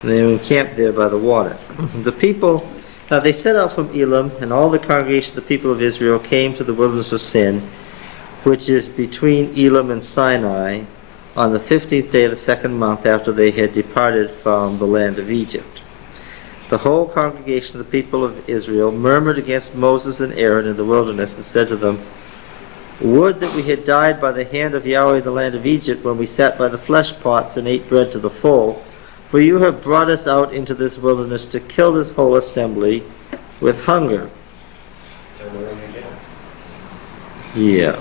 And they were encamped there by the water. The people, they set out from Elim, and all the congregation of the people of Israel came to the wilderness of Sin, which is between Elim and Sinai, on the 15th day of the second month after they had departed from the land of Egypt. The whole congregation of the people of Israel murmured against Moses and Aaron in the wilderness and said to them, "Would that we had died by the hand of Yahweh in the land of Egypt when we sat by the flesh pots and ate bread to the full, for you have brought us out into this wilderness to kill this whole assembly with hunger." Yeah.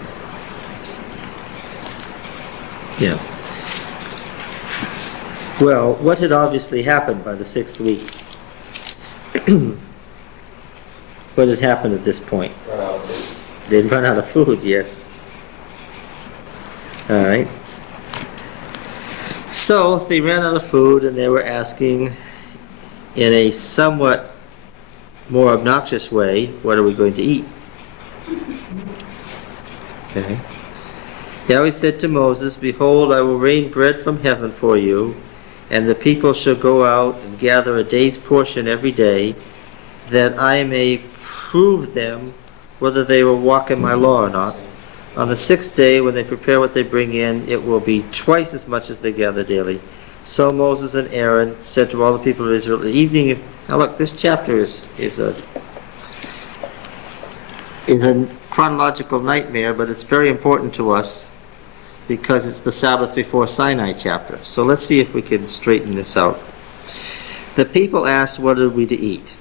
Well, what had obviously happened by the 6th week? What has happened at this point? They'd run out of food, yes. All right. So they ran out of food, and they were asking in a somewhat more obnoxious way, what are we going to eat? Okay. Yahweh said to Moses, "Behold, I will rain bread from heaven for you, and the people shall go out and gather a day's portion every day, that I may prove them whether they will walk in my law or not. On the 6th day, when they prepare what they bring in, it will be twice as much as they gather daily." So Moses and Aaron said to all the people of Israel, "The evening..." Now look, this chapter is a chronological nightmare, but it's very important to us because it's the Sabbath before Sinai chapter. So let's see if we can straighten this out. The people asked, "What are we to eat?"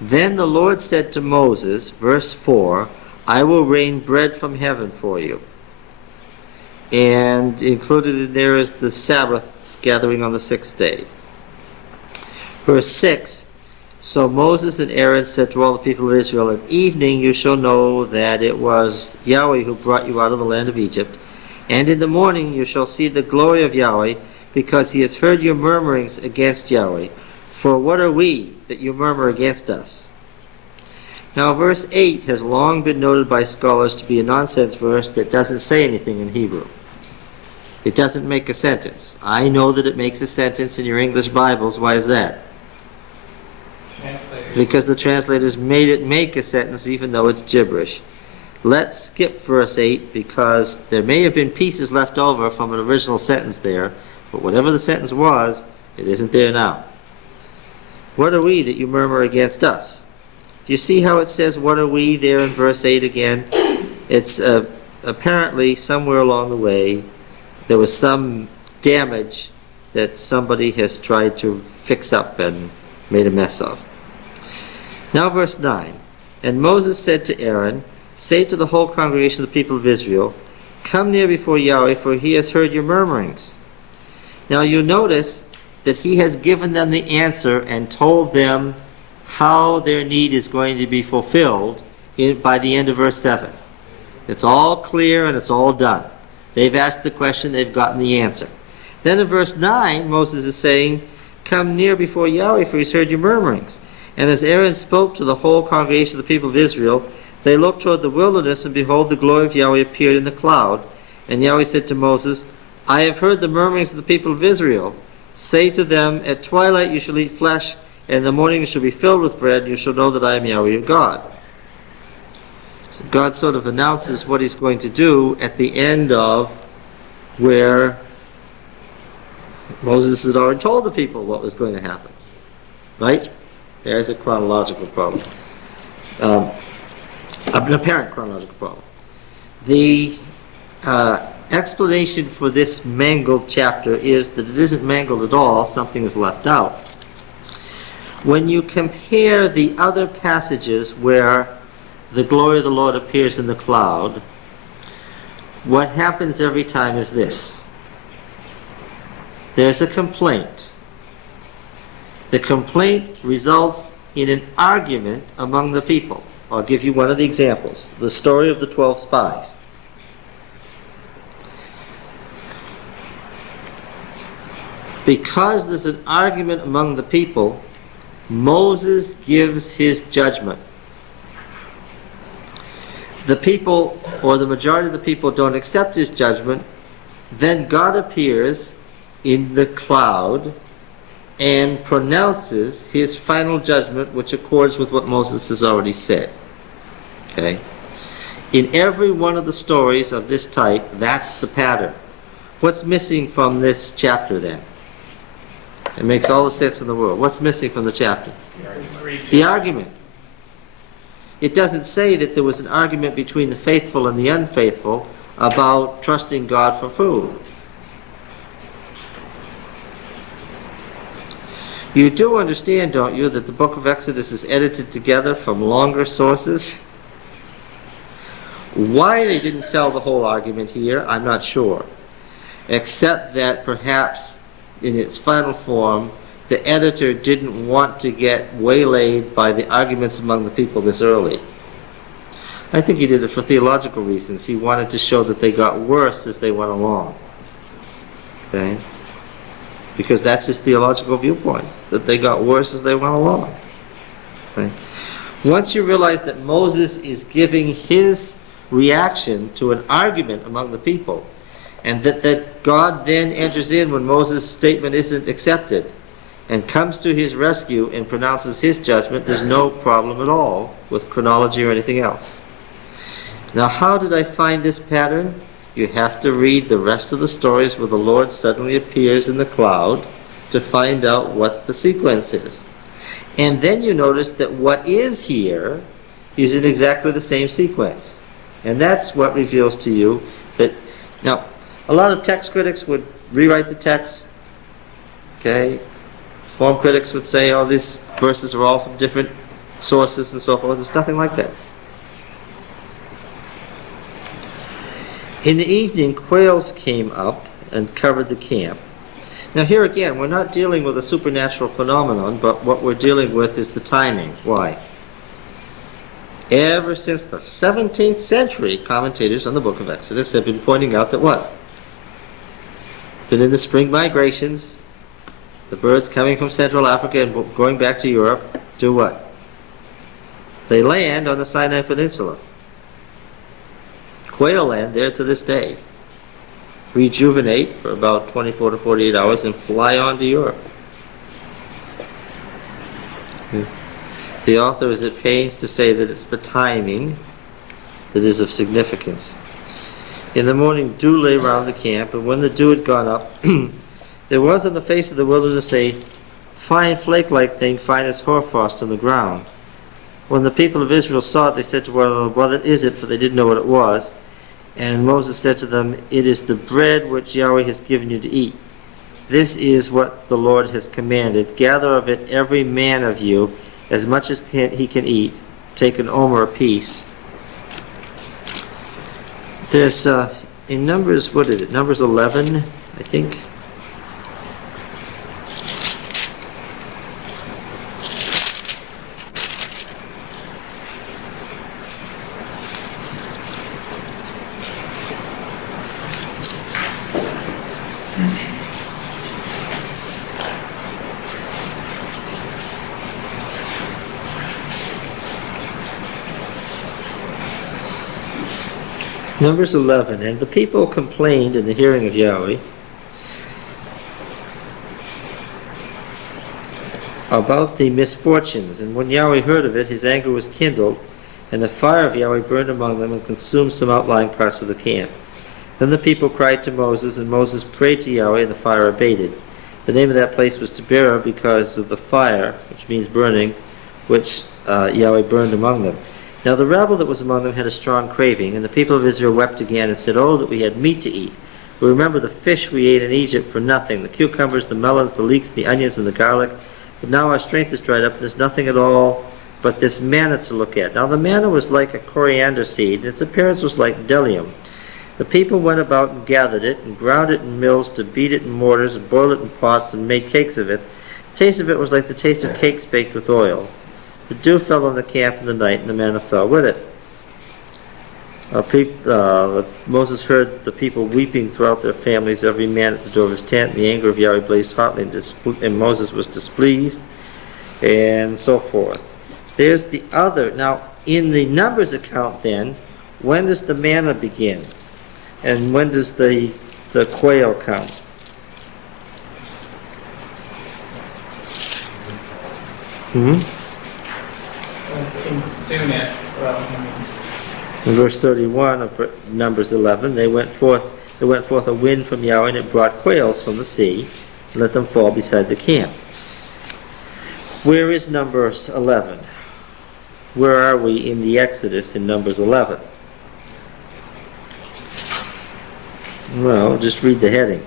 Then the Lord said to Moses, verse 4, "I will rain bread from heaven for you." And included in there is the Sabbath gathering on the 6th day. Verse 6, "So Moses and Aaron said to all the people of Israel, at evening you shall know that it was Yahweh who brought you out of the land of Egypt. And in the morning you shall see the glory of Yahweh, because he has heard your murmurings against Yahweh. For what are we that you murmur against us?" Now verse 8 has long been noted by scholars to be a nonsense verse that doesn't say anything in Hebrew. It doesn't make a sentence. I know that it makes a sentence in your English Bibles. Why is that? Because the translators made it make a sentence even though it's gibberish. Let's skip verse 8 because there may have been pieces left over from an original sentence there, but whatever the sentence was, it isn't there now. What are we that you murmur against us? Do you see how it says what are we there in verse 8 again? It's apparently somewhere along the way there was some damage that somebody has tried to fix up and made a mess of. Now verse 9, "And Moses said to Aaron, say to the whole congregation of the people of Israel, come near before Yahweh, for he has heard your murmurings." Now you notice that he has given them the answer and told them how their need is going to be fulfilled by the end of verse 7. It's all clear and it's all done. They've asked the question, they've gotten the answer. Then in verse 9, Moses is saying, "Come near before Yahweh, for he's heard your murmurings." And as Aaron spoke to the whole congregation of the people of Israel, they looked toward the wilderness, and behold, the glory of Yahweh appeared in the cloud. And Yahweh said to Moses, "I have heard the murmurings of the people of Israel. Say to them, at twilight you shall eat flesh, and in the morning you shall be filled with bread, and you shall know that I am Yahweh your God." So God sort of announces what he's going to do at the end of where Moses had already told the people what was going to happen. Right? There's a chronological problem. An apparent chronological problem. The explanation for this mangled chapter is that it isn't mangled at all, something is left out. When you compare the other passages where the glory of the Lord appears in the cloud, what happens every time is this. There's a complaint. The complaint results in an argument among the people. I'll give you one of the examples. The story of the 12 spies. Because there's an argument among the people, Moses gives his judgment. The people, or the majority of the people, don't accept his judgment. Then God appears in the cloud and pronounces his final judgment, which accords with what Moses has already said. Okay? In every one of the stories of this type, that's the pattern. What's missing from this chapter then? It makes all the sense in the world. What's missing from the chapter? The argument. It doesn't say that there was an argument between the faithful and the unfaithful about trusting God for food. You do understand, don't you, that the book of Exodus is edited together from longer sources? Why they didn't tell the whole argument here, I'm not sure. Except that perhaps in its final form, the editor didn't want to get waylaid by the arguments among the people this early. I think he did it for theological reasons. He wanted to show that they got worse as they went along. Okay? Because that's his theological viewpoint, that they got worse as they went along. Okay? Once you realize that Moses is giving his reaction to an argument among the people, and that God then enters in when Moses' statement isn't accepted, and comes to his rescue and pronounces his judgment, there's no problem at all with chronology or anything else. Now, how did I find this pattern? You have to read the rest of the stories where the Lord suddenly appears in the cloud to find out what the sequence is. And then you notice that what is here is in exactly the same sequence. And that's what reveals to you that, now, a lot of text critics would rewrite the text, okay? Form critics would say, oh, these verses are all from different sources and so forth. There's nothing like that. In the evening, quails came up and covered the camp. Now here again, we're not dealing with a supernatural phenomenon, but what we're dealing with is the timing. Why? Ever since the 17th century, commentators on the book of Exodus have been pointing out that what? That in the spring migrations, the birds coming from Central Africa and going back to Europe do what? They land on the Sinai Peninsula. Quail land there to this day. Rejuvenate for about 24 to 48 hours and fly on to Europe. The author is at pains to say that it's the timing that is of significance. In the morning, dew lay round the camp, and when the dew had gone up, there was on the face of the wilderness a fine flake-like thing, fine as hoarfrost on the ground. When the people of Israel saw it, they said to one another, what is it? For they didn't know what it was. And Moses said to them, it is the bread which Yahweh has given you to eat. This is what the Lord has commanded. Gather of it every man of you, as much as he can eat. Take an omer apiece. There's, in Numbers, what is it? Numbers 11, I think. Numbers 11, and the people complained in the hearing of Yahweh about the misfortunes, and when Yahweh heard of it, his anger was kindled, and the fire of Yahweh burned among them and consumed some outlying parts of the camp. Then the people cried to Moses, and Moses prayed to Yahweh, and the fire abated. The name of that place was Terebinth because of the fire, which means burning, which Yahweh burned among them. Now the rabble that was among them had a strong craving, and the people of Israel wept again and said, oh, that we had meat to eat. We remember the fish we ate in Egypt for nothing, the cucumbers, the melons, the leeks, the onions, and the garlic. But now our strength is dried up, and there's nothing at all but this manna to look at. Now the manna was like a coriander seed, and its appearance was like bdellium. The people went about and gathered it, and ground it in mills to beat it in mortars, and boil it in pots, and make cakes of it. The taste of it was like the taste of cakes baked with oil. The dew fell on the camp in the night, and the manna fell with it. Moses heard the people weeping throughout their families, every man at the door of his tent. The anger of Yahweh blazed hotly, and Moses was displeased, and so forth. There's the other. Now, in the Numbers account then, when does the manna begin? And when does the quail come? Hmm? Soon it. Well, In verse 31 of Numbers 11, there went forth a wind from Yahweh, and it brought quails from the sea, and let them fall beside the camp. Where is Numbers 11? Where are we in the Exodus in Numbers 11? Well, just read the heading.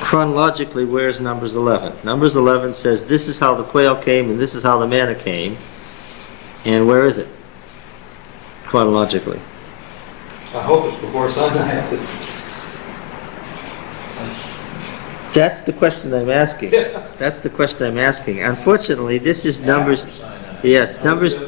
Chronologically, where's Numbers 11? Numbers 11 says this is how the quail came and this is how the manna came. And where is it? Chronologically. I hope it's before Sinai. That's the question I'm asking. That's the question I'm asking. Unfortunately, this is Numbers. Yes, Numbers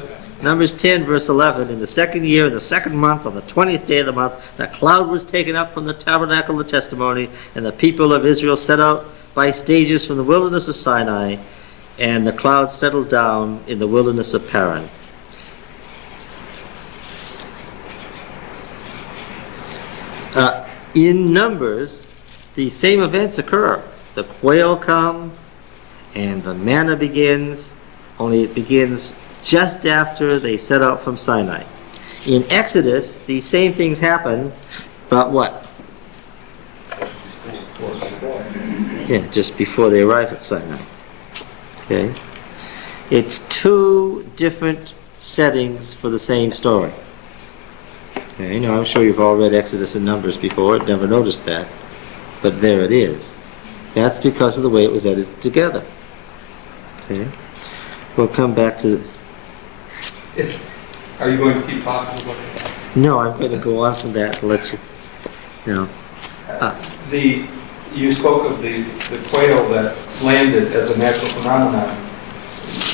10, verse 11. In the second year, in the second month, on the 20th day of the month, the cloud was taken up from the tabernacle of the testimony, and the people of Israel set out by stages from the wilderness of Sinai, and the cloud settled down in the wilderness of Paran. In Numbers, the same events occur. The quail come, and the manna begins, only it begins just after they set out from Sinai. In Exodus, these same things happen, but what? Yeah, just before they arrive at Sinai. Okay? It's two different settings for the same story. Okay, now I'm sure you've all read Exodus and Numbers before, never noticed that, but there it is. That's because of the way it was edited together. Okay? We'll come back to... Are you going to keep talking about that? No, I'm going to go on from that and let you know. You spoke of the quail that landed as a natural phenomenon.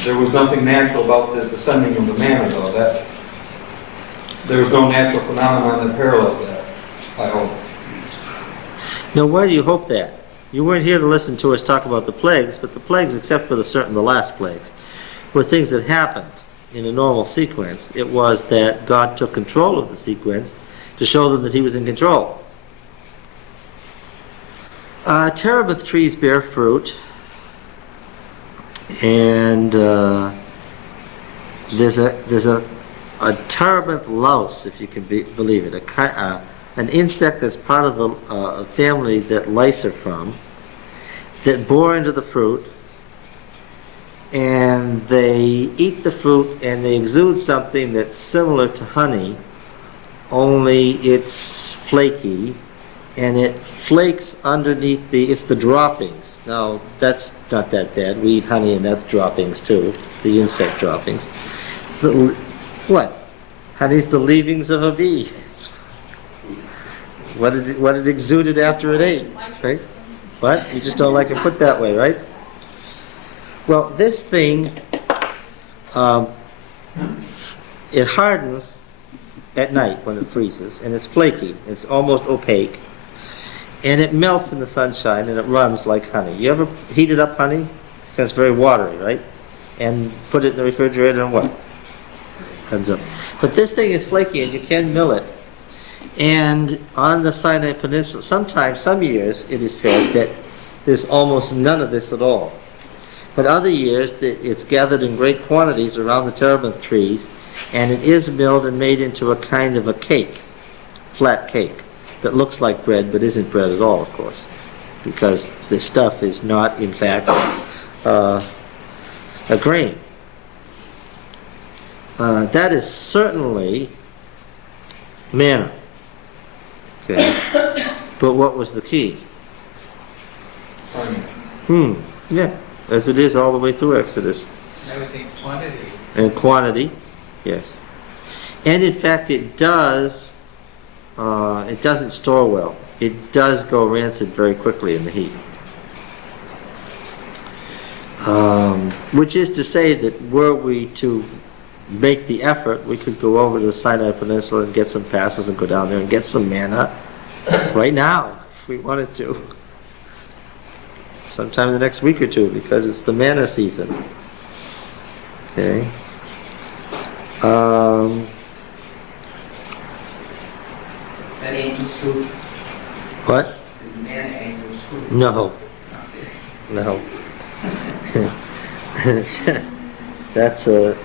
There was nothing natural about the descending of the manna, though. There was no natural phenomenon that paralleled that, I hope. Now, why do you hope that? You weren't here to listen to us talk about the plagues, but the plagues, except for the last plagues, were things that happened in a normal sequence. It was that God took control of the sequence to show them that He was in control. Terebinth trees bear fruit, and there's a Terebinth Louse, if you can believe it, an insect that's part of the family that lice are from, that bore into the fruit, and they eat the fruit and they exude something that's similar to honey, only it's flaky, and it flakes underneath it's the droppings. Now, that's not that bad. We eat honey and that's droppings too. It's the insect droppings. What? Honey's the leavings of a bee. What it exuded after it ate, right? What? You just don't like it put that way, right? Well, this thing, it hardens at night when it freezes, and it's flaky. It's almost opaque, and it melts in the sunshine, and it runs like honey. You ever heated up honey? Because it's very watery, right? And put it in the refrigerator, and what? Comes up. But this thing is flaky, and you can mill it. And on the Sinai Peninsula, some years, it is said that there's almost none of this at all. But other years, it's gathered in great quantities around the terebinth trees, and it is milled and made into a kind of a cake, flat cake, that looks like bread but isn't bread at all, of course, because the stuff is not, in fact, a grain. That is certainly manna. Okay. But what was the key? Yeah, as it is all the way through Exodus. everything quantity. And quantity, yes. And in fact, it doesn't store well. It does go rancid very quickly in the heat. Which is to say that were we to make the effort, we could go over to the Sinai Peninsula and get some passes and go down there and get some manna right now, if we wanted to. Sometime in the next week or two, because it's the manna season. Okay. That angels fruit. What? Is manna angel's food? No, no. That's an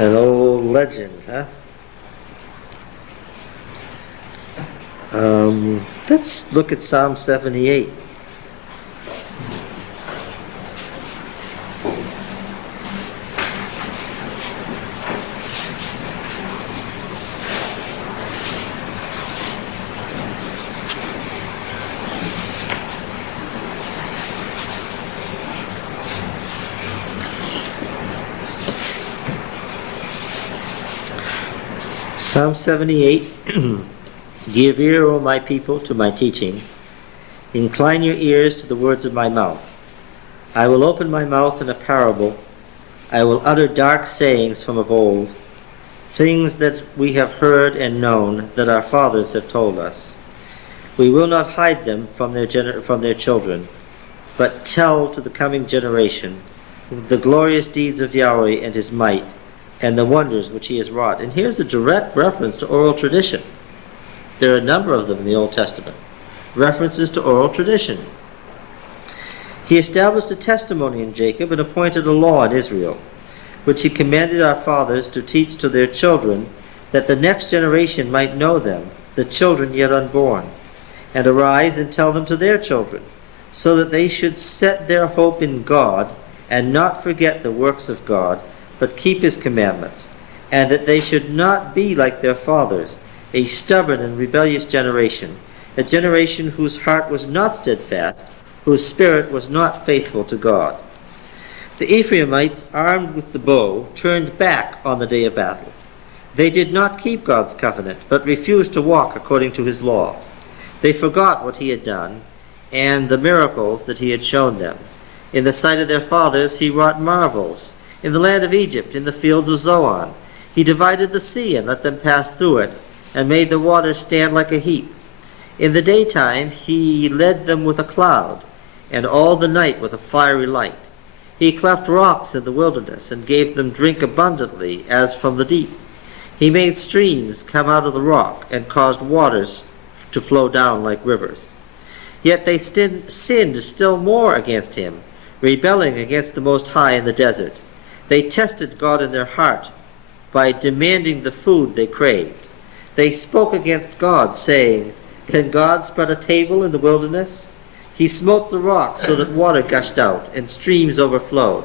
old legend, huh? Let's look at Psalm 78. Psalm 78. Give ear, O my people, to my teaching. Incline your ears to the words of my mouth. I will open my mouth in a parable. I will utter dark sayings from of old, things that we have heard and known, that our fathers have told us. We will not hide them from their children, but tell to the coming generation the glorious deeds of Yahweh and his might, and the wonders which he has wrought. And here's a direct reference to oral tradition. There are a number of them in the Old Testament. References to oral tradition. He established a testimony in Jacob and appointed a law in Israel, which he commanded our fathers to teach to their children, that the next generation might know them, the children yet unborn, and arise and tell them to their children, so that they should set their hope in God, and not forget the works of God, but keep his commandments, and that they should not be like their fathers, a stubborn and rebellious generation, a generation whose heart was not steadfast, whose spirit was not faithful to God. The Ephraimites, armed with the bow, turned back on the day of battle. They did not keep God's covenant, but refused to walk according to his law. They forgot what he had done, and the miracles that he had shown them. In the sight of their fathers he wrought marvels. In the land of Egypt, in the fields of Zoan, he divided the sea and let them pass through it, and made the waters stand like a heap. In the daytime he led them with a cloud, and all the night with a fiery light. He cleft rocks in the wilderness, and gave them drink abundantly, as from the deep. He made streams come out of the rock, and caused waters to flow down like rivers. Yet they sinned still more against him, rebelling against the Most High in the desert. They tested God in their heart by demanding the food they craved. They spoke against God, saying, "Can God spread a table in the wilderness?" He smote the rock so that water gushed out, and streams overflowed.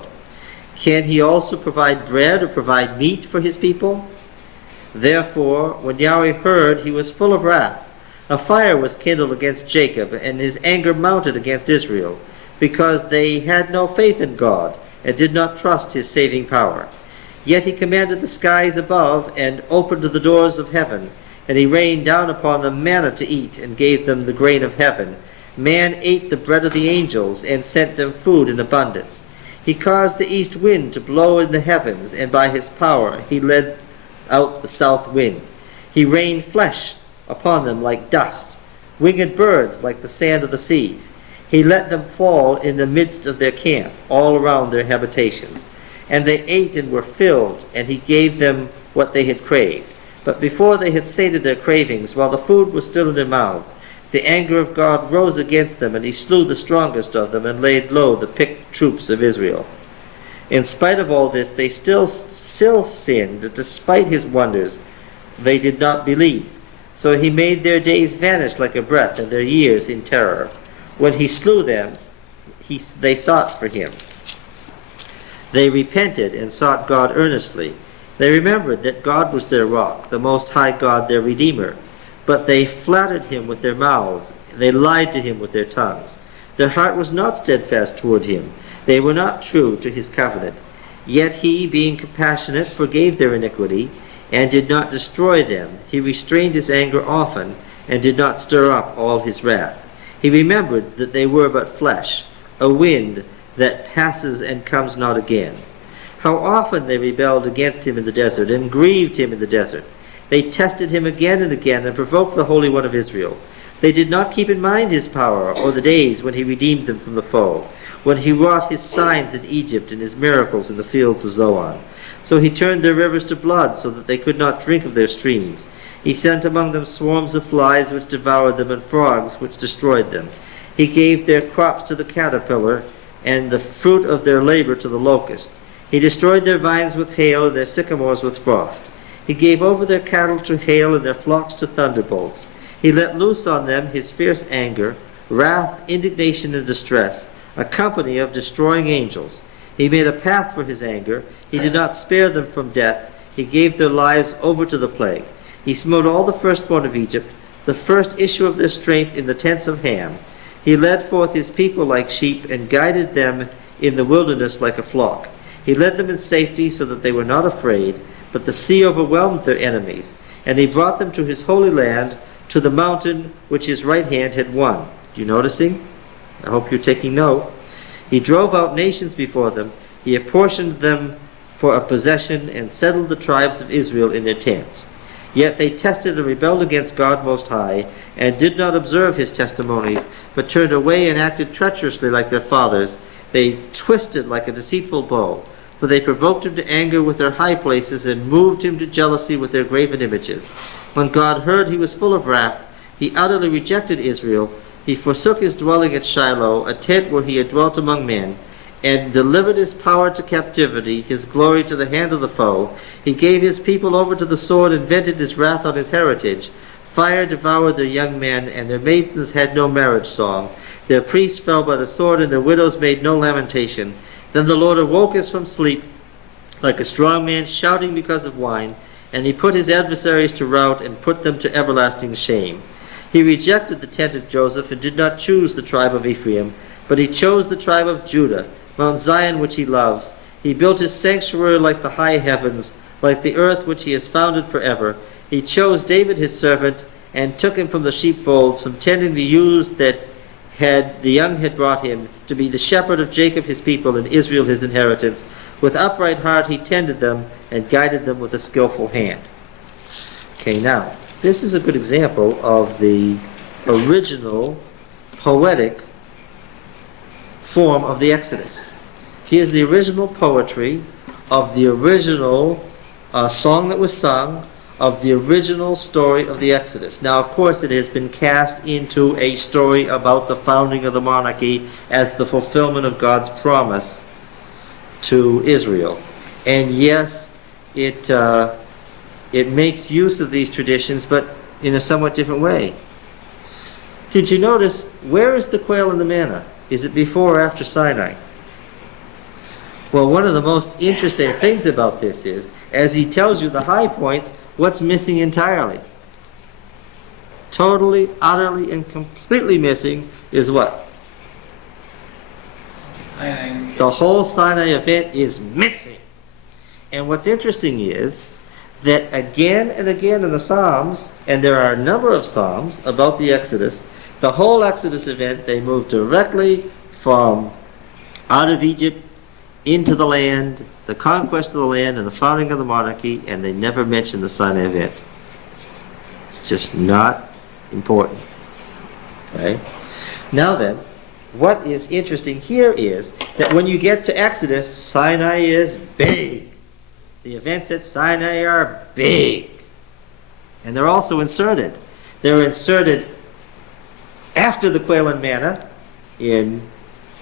Can he also provide bread or provide meat for his people? Therefore, when Yahweh heard, he was full of wrath. A fire was kindled against Jacob, and his anger mounted against Israel, because they had no faith in God, and did not trust his saving power. Yet he commanded the skies above, and opened the doors of heaven, and he rained down upon them manna to eat, and gave them the grain of heaven. Man ate the bread of the angels, and sent them food in abundance. He caused the east wind to blow in the heavens, and by his power he led out the south wind. He rained flesh upon them like dust, winged birds like the sand of the seas. He let them fall in the midst of their camp, all around their habitations. And they ate and were filled, and he gave them what they had craved. But before they had sated their cravings, while the food was still in their mouths, the anger of God rose against them, and he slew the strongest of them, and laid low the picked troops of Israel. In spite of all this, they still sinned. Despite his wonders, they did not believe. So he made their days vanish like a breath, and their years in terror. When he slew them, they sought for him. They repented and sought God earnestly. They remembered that God was their rock, the Most High God their Redeemer. But they flattered him with their mouths. They lied to him with their tongues. Their heart was not steadfast toward him. They were not true to his covenant. Yet he, being compassionate, forgave their iniquity, and did not destroy them. He restrained his anger often, and did not stir up all his wrath. He remembered that they were but flesh, a wind that passes and comes not again. How often they rebelled against him in the desert, and grieved him in the desert. They tested him again and again, and provoked the Holy One of Israel. They did not keep in mind his power, or the days when he redeemed them from the foe, when he wrought his signs in Egypt and his miracles in the fields of Zoan. So he turned their rivers to blood, so that they could not drink of their streams. He sent among them swarms of flies which devoured them, and frogs which destroyed them. He gave their crops to the caterpillar, and the fruit of their labor to the locust. He destroyed their vines with hail, and their sycamores with frost. He gave over their cattle to hail, and their flocks to thunderbolts. He let loose on them his fierce anger, wrath, indignation, and distress, a company of destroying angels. He made a path for his anger. He did not spare them from death. He gave their lives over to the plague. He smote all the firstborn of Egypt, the first issue of their strength in the tents of Ham. He led forth his people like sheep, and guided them in the wilderness like a flock. He led them in safety so that they were not afraid, but the sea overwhelmed their enemies. And he brought them to his holy land, to the mountain which his right hand had won. You noticing? I hope you're taking note. He drove out nations before them. He apportioned them for a possession, and settled the tribes of Israel in their tents. Yet they tested and rebelled against God Most High, and did not observe his testimonies, but turned away and acted treacherously like their fathers. They twisted like a deceitful bow, for they provoked him to anger with their high places, and moved him to jealousy with their graven images. When God heard, he was full of wrath. He utterly rejected Israel. He forsook his dwelling at Shiloh, a tent where he had dwelt among men, and delivered his power to captivity, his glory to the hand of the foe. He gave his people over to the sword, and vented his wrath on his heritage. Fire devoured their young men, and their maidens had no marriage song. Their priests fell by the sword, and their widows made no lamentation. Then the Lord awoke us from sleep, like a strong man shouting because of wine, and he put his adversaries to rout, and put them to everlasting shame. He rejected the tent of Joseph, and did not choose the tribe of Ephraim, but he chose the tribe of Judah, Mount Zion which he loves. He built his sanctuary like the high heavens, like the earth which he has founded forever. He chose David his servant, and took him from the sheepfolds, from tending the ewes that the young had brought him, to be the shepherd of Jacob his people, and Israel his inheritance. With upright heart he tended them, and guided them with a skillful hand. Okay, now, this is a good example of the original poetic form of the Exodus. Here's the original poetry of the original song that was sung, of the original story of the Exodus. Now, of course, it has been cast into a story about the founding of the monarchy as the fulfillment of God's promise to Israel. And yes, it makes use of these traditions, but in a somewhat different way. Did you notice, where is the quail and the manna? Is it before or after Sinai? Well, one of the most interesting things about this is, as he tells you the high points, what's missing entirely? Totally, utterly, and completely missing is what? Sinai. The whole Sinai event is missing. And what's interesting is that again and again in the Psalms, and there are a number of Psalms about the Exodus, the whole Exodus event, they move directly from out of Egypt into the land, the conquest of the land and the founding of the monarchy, and they never mention the Sinai event. It's just not important. Okay? Now then, what is interesting here is that when you get to Exodus, Sinai is big. The events at Sinai are big. And they're also inserted. They're inserted after the quail and manna in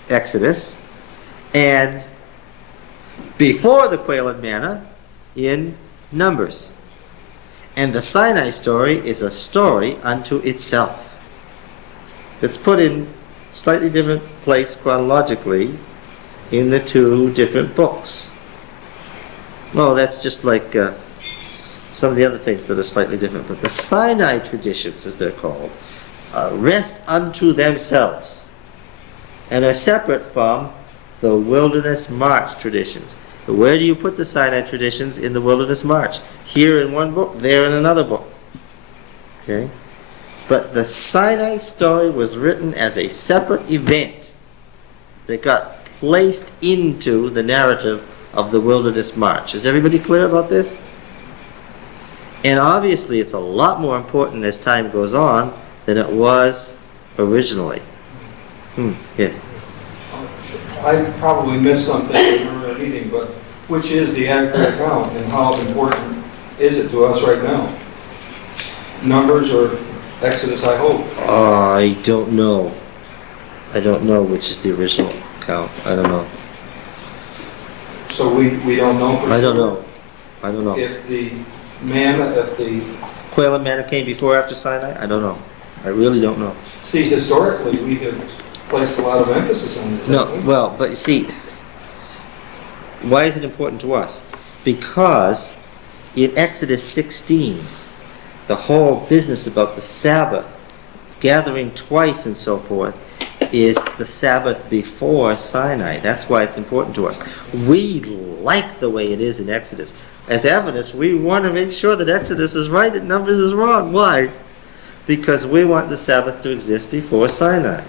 Exodus, and before the quail and manna in Numbers. And the Sinai story is a story unto itself. It's put in slightly different place chronologically in the two different books. Well, that's just like some of the other things that are slightly different. But the Sinai traditions, as they're called, rest unto themselves and are separate from the wilderness march traditions. But where do you put the Sinai traditions in the wilderness march? Here in one book, there in another book. Okay? But the Sinai story was written as a separate event that got placed into the narrative of the wilderness march. Is everybody clear about this? And obviously it's a lot more important as time goes on than it was originally. Yes. I probably missed something in the meeting, but which is the accurate count and how important is it to us right now? Numbers or Exodus, I hope. I don't know. I don't know which is the original count. I don't know. So we don't know for I don't sure know. I don't know. if the manna, if the, Quail and manna came before or after Sinai? I don't know. I really don't know. see, historically, we have placed a lot of emphasis on this. No, haven't we? well, but you see, why is it important to us? Because in Exodus 16, the whole business about the Sabbath, gathering twice and so forth, is the Sabbath before Sinai. That's why it's important to us. We like the way it is in Exodus. As Adventists, we want to make sure that Exodus is right and Numbers is wrong. Why? Because we want the Sabbath to exist before Sinai.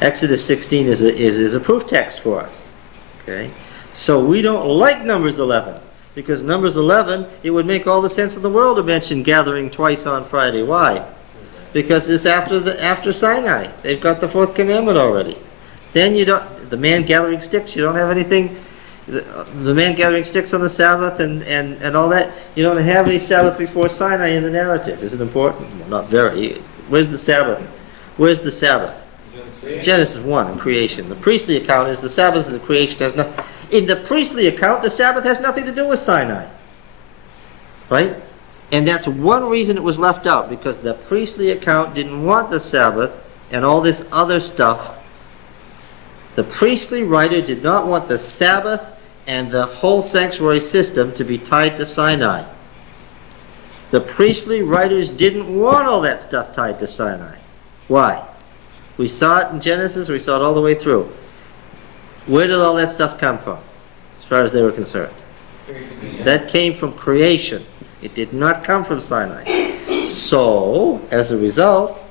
Exodus 16 is a proof text for us. Okay? So we don't like Numbers 11, because Numbers 11, it would make all the sense in the world to mention gathering twice on Friday. Why? Because it's after Sinai. They've got the fourth commandment already. Then you don't, the man gathering sticks, you don't have anything, the man gathering sticks on the Sabbath and all that, you don't have any Sabbath before Sinai in the narrative. Is it important? Well, not very. Where's the Sabbath? Where's the Sabbath? Genesis 1, in creation. The priestly account is the Sabbath is a creation. In the priestly account, the Sabbath has nothing to do with Sinai. Right? And that's one reason it was left out, because the priestly account didn't want the Sabbath and all this other stuff. The priestly writer did not want the Sabbath and the whole sanctuary system to be tied to Sinai. The priestly writers didn't want all that stuff tied to Sinai. Why? We saw it in Genesis, we saw it all the way through. Where did all that stuff come from, as far as they were concerned? That came from creation. It did not come from Sinai. So, as a result,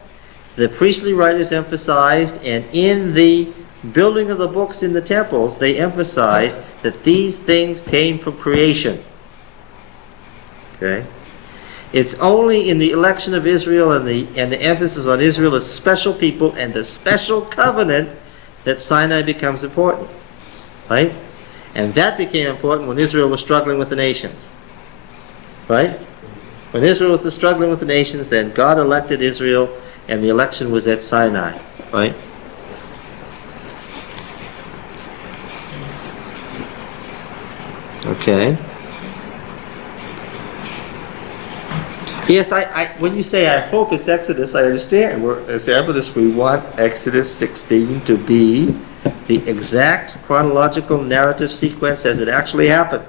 the priestly writers emphasized, and in the building of the books in the temples, they emphasized that these things came from creation. Okay? It's only in the election of Israel and the emphasis on Israel as special people and the special covenant that Sinai becomes important. Right? And that became important when Israel was struggling with the nations. Right? When Israel was struggling with the nations, then God elected Israel and the election was at Sinai. Right? Okay. Yes, when you say I hope it's Exodus, I understand. As Adventists, we want Exodus 16 to be the exact chronological narrative sequence as it actually happened.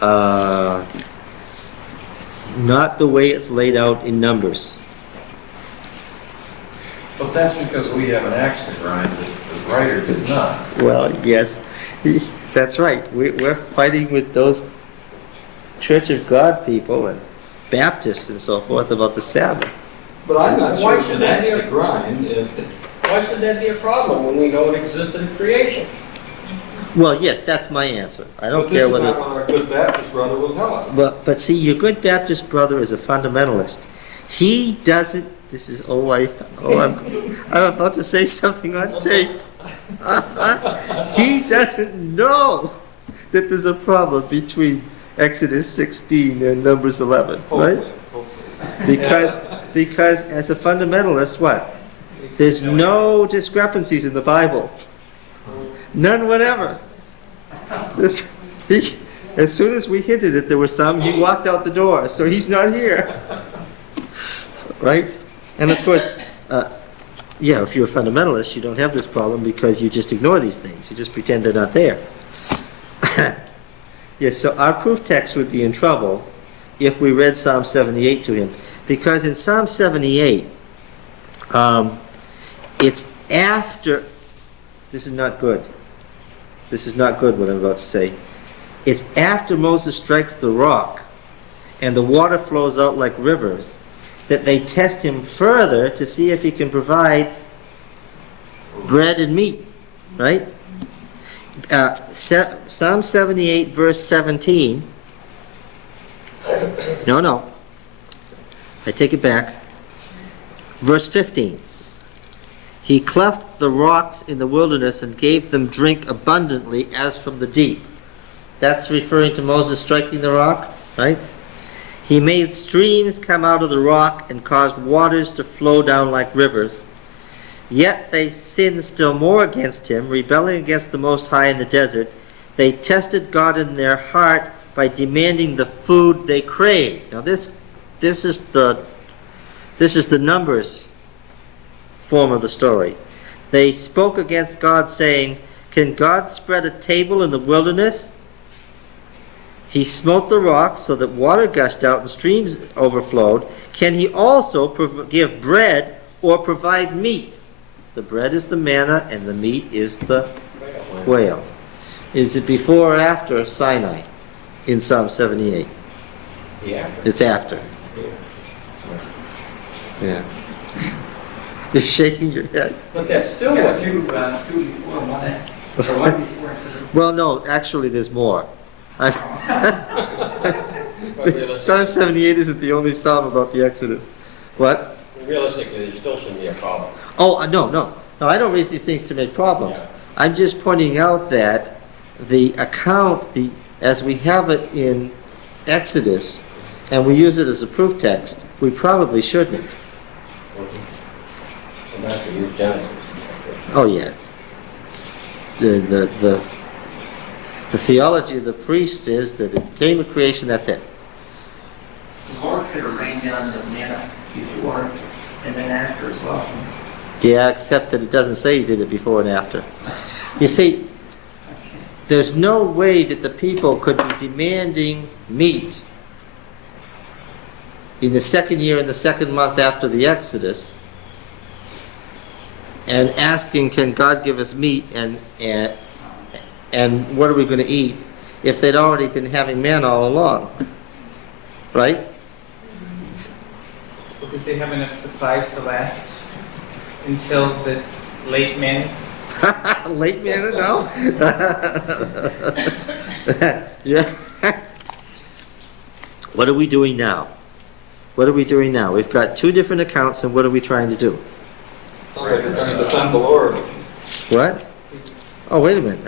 Not the way it's laid out in Numbers. But that's because we have an axe to grind that the writer did not. Well, yes, that's right. We're fighting with those Church of God people and Baptists and so forth about the Sabbath. But I'm not Why sure should it's an that be axe to grind. Why should that be a problem when we know it existed in creation? Well, yes, that's my answer. I don't care whether. But this is not what our good Baptist brother will tell us. But see, your good Baptist brother is a fundamentalist. He doesn't. This is I'm about to say something on tape. He doesn't know that there's a problem between Exodus 16 and Numbers 11, right? Because as a fundamentalist, what? There's no discrepancies in the Bible. None whatever. As soon as we hinted that there were some, he walked out the door, so he's not here. Right? And of course, if you're a fundamentalist, you don't have this problem because you just ignore these things. You just pretend they're not there. Yes, so our proof text would be in trouble if we read Psalm 78 to him. Because in Psalm 78, it's after, this is not good. This is not good what I'm about to say. It's after Moses strikes the rock and the water flows out like rivers that they test him further to see if he can provide bread and meat, right? Psalm 78 verse 17. No. I take it back. Verse 15. He cleft the rocks in the wilderness and gave them drink abundantly as from the deep. That's referring to Moses striking the rock, right? He made streams come out of the rock and caused waters to flow down like rivers. Yet they sinned still more against him, rebelling against the Most High in the desert. They tested God in their heart by demanding the food they craved. Now this is the Numbers form of the story. They spoke against God, saying, "Can God spread a table in the wilderness?" He smote the rocks so that water gushed out and streams overflowed. Can he also give bread or provide meat? The bread is the manna and the meat is the quail. Is it before or after Sinai in Psalm 78? Yeah. It's after. Yeah. You're shaking your head. But that's still Yeah, what two before, one after. Or one before. Well, no, actually there's more. Psalm 78 isn't the only psalm about the Exodus. What? realistically, there still shouldn't be a problem. Oh, no, I don't raise these things to make problems. Yeah. I'm just pointing out that the account, as we have it in Exodus, and we use it as a proof text, we probably shouldn't. And that's to use Genesis. Oh, yeah. The theology of the priests is that it came of creation, that's it. The Lord could have rained down the manna before and then after as well. Yeah, except that it doesn't say he did it before and after. You see, there's no way that the people could be demanding meat in the second year and the second month after the Exodus and asking, can God give us meat and what are we going to eat, if they'd already been having manna all along. Right? Did they have enough supplies to last until this late manna? Late manna, no? Yeah. What are we doing now? We've got two different accounts, and what are we trying to do? Sounds like you're trying to defend the Lord. What? Oh, wait a minute.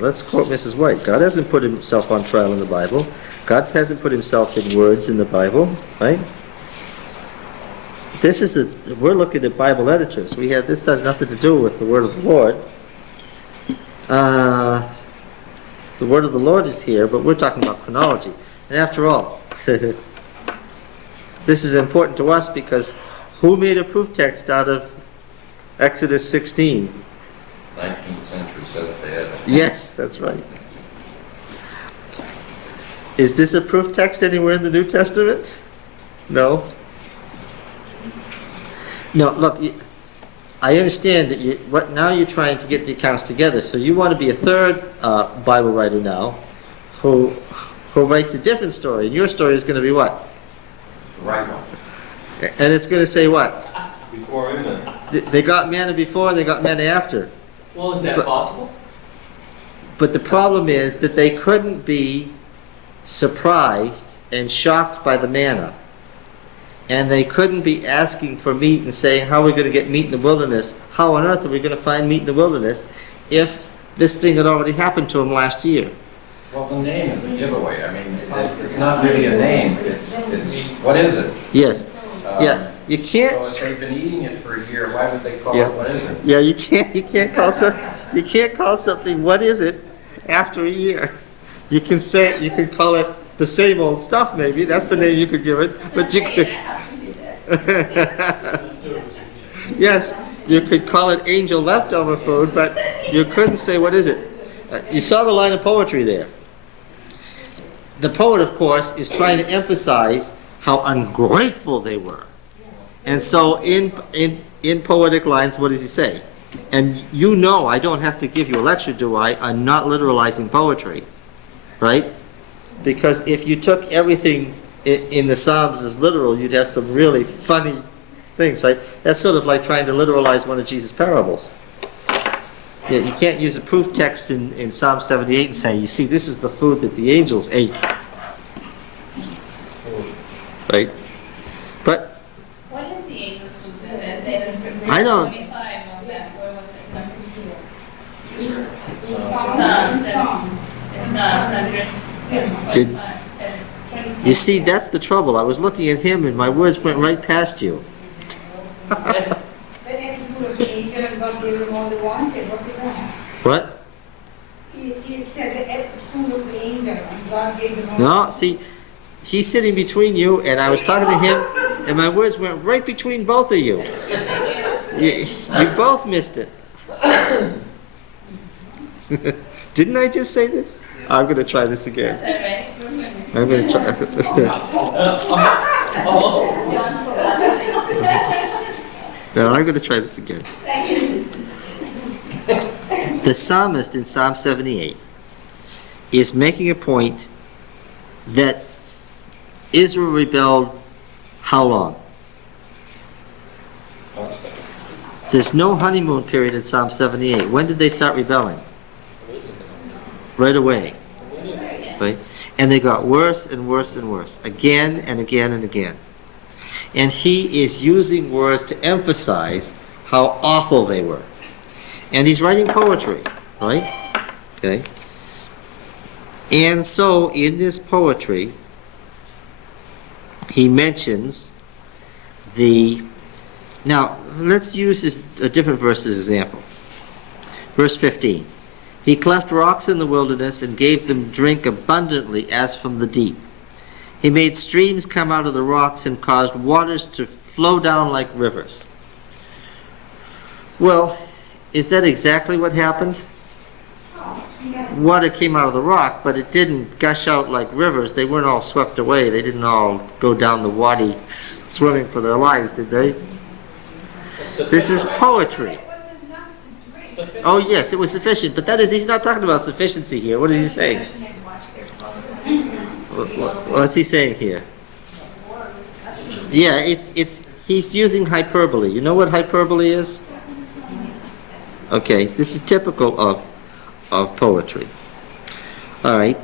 Let's quote Mrs. White. God hasn't put himself on trial in the Bible. God hasn't put himself in words in the Bible, right? We're looking at Bible editors. This has nothing to do with the word of the Lord. The word of the Lord is here, but we're talking about chronology. And after all, this is important to us because who made a proof text out of Exodus 16? 19th century Seventh Day Adventist. Yes, that's right. Is this a proof text anywhere in the New Testament? No. No, look, I understand that now you're trying to get the accounts together, so you want to be a third Bible writer now who writes a different story, and your story is going to be what? The right one. And it's going to say what? Before and They got manna before and they got manna after. Well, is that But- possible? But the problem is that they couldn't be surprised and shocked by the manna. And they couldn't be asking for meat and saying, how are we going to get meat in the wilderness? How on earth are we going to find meat in the wilderness if this thing had already happened to them last year? Well, the name is a giveaway. I mean, it's not really a name. It's what is it? Yes. Yeah. You So can't. if they've been eating it for a year, why would they call Yeah. it what is it? Yeah. You can't call something what is it after a year. You can call it the same old stuff. Maybe that's the name you could give it. But you could. Yes, you could call it angel leftover food, but you couldn't say what is it. You saw the line of poetry there. The poet, of course, is trying to emphasize how ungrateful they were. And so in poetic lines, what does he say? And you know I don't have to give you a lecture, do I? I'm not literalizing poetry, right? Because if you took everything in the Psalms as literal, you'd have some really funny things, right? That's sort of like trying to literalize one of Jesus' parables. Yeah, you can't use a proof text in Psalm 78 and say, you see, this is the food that the angels ate. Right? But What is the angels food? I don't- 25 on that. Where was it? Did- 25. You see, that's the trouble. I was looking at him and my words went right past you. Then attitude of the angel and God gave them all they wanted. What did that? What? He said the attitude of the angel and God gave them all. No, see, he's sitting between you and I was talking to him and my words went right between both of you. You both missed it. Didn't I just say this? I'm going to try this again. Is that right? I'm going to try. No, I'm going to try this again. The psalmist in Psalm 78 is making a point that Israel rebelled how long? There's no honeymoon period in Psalm 78. When did they start rebelling? Right away. Right? And they got worse and worse and worse. Again and again and again. And he is using words to emphasize how awful they were. And he's writing poetry, right? Okay. And so in this poetry, he mentions the... Now, let's use a different verse as example. Verse 15. He cleft rocks in the wilderness and gave them drink abundantly as from the deep. He made streams come out of the rocks and caused waters to flow down like rivers. Well, is that exactly what happened? Water came out of the rock, but it didn't gush out like rivers. They weren't all swept away. They didn't all go down the wadi swimming for their lives, did they? This is poetry. Oh yes, it was sufficient, but he's not talking about sufficiency here. What is he saying? What's he saying here? Yeah, he's using hyperbole. You know what hyperbole is? Okay, this is typical of poetry. All right.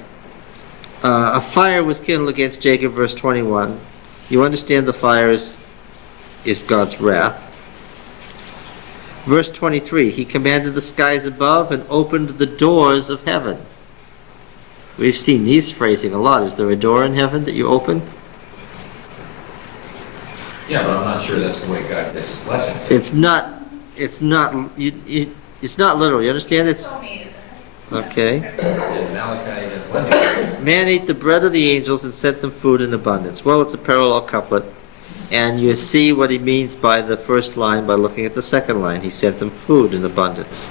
A fire was kindled against Jacob, verse 21. You understand the fire is God's wrath. Verse 23, he commanded the skies above and opened the doors of heaven. We've seen these phrasing a lot. Is there a door in heaven that you open? Yeah, but I'm not sure that's the way God gives his blessings. It's not literal. You understand? It's okay. And Malachi does one. Man ate the bread of the angels and sent them food in abundance. Well, it's a parallel couplet. And you see what he means by the first line by looking at the second line. He sent them food in abundance.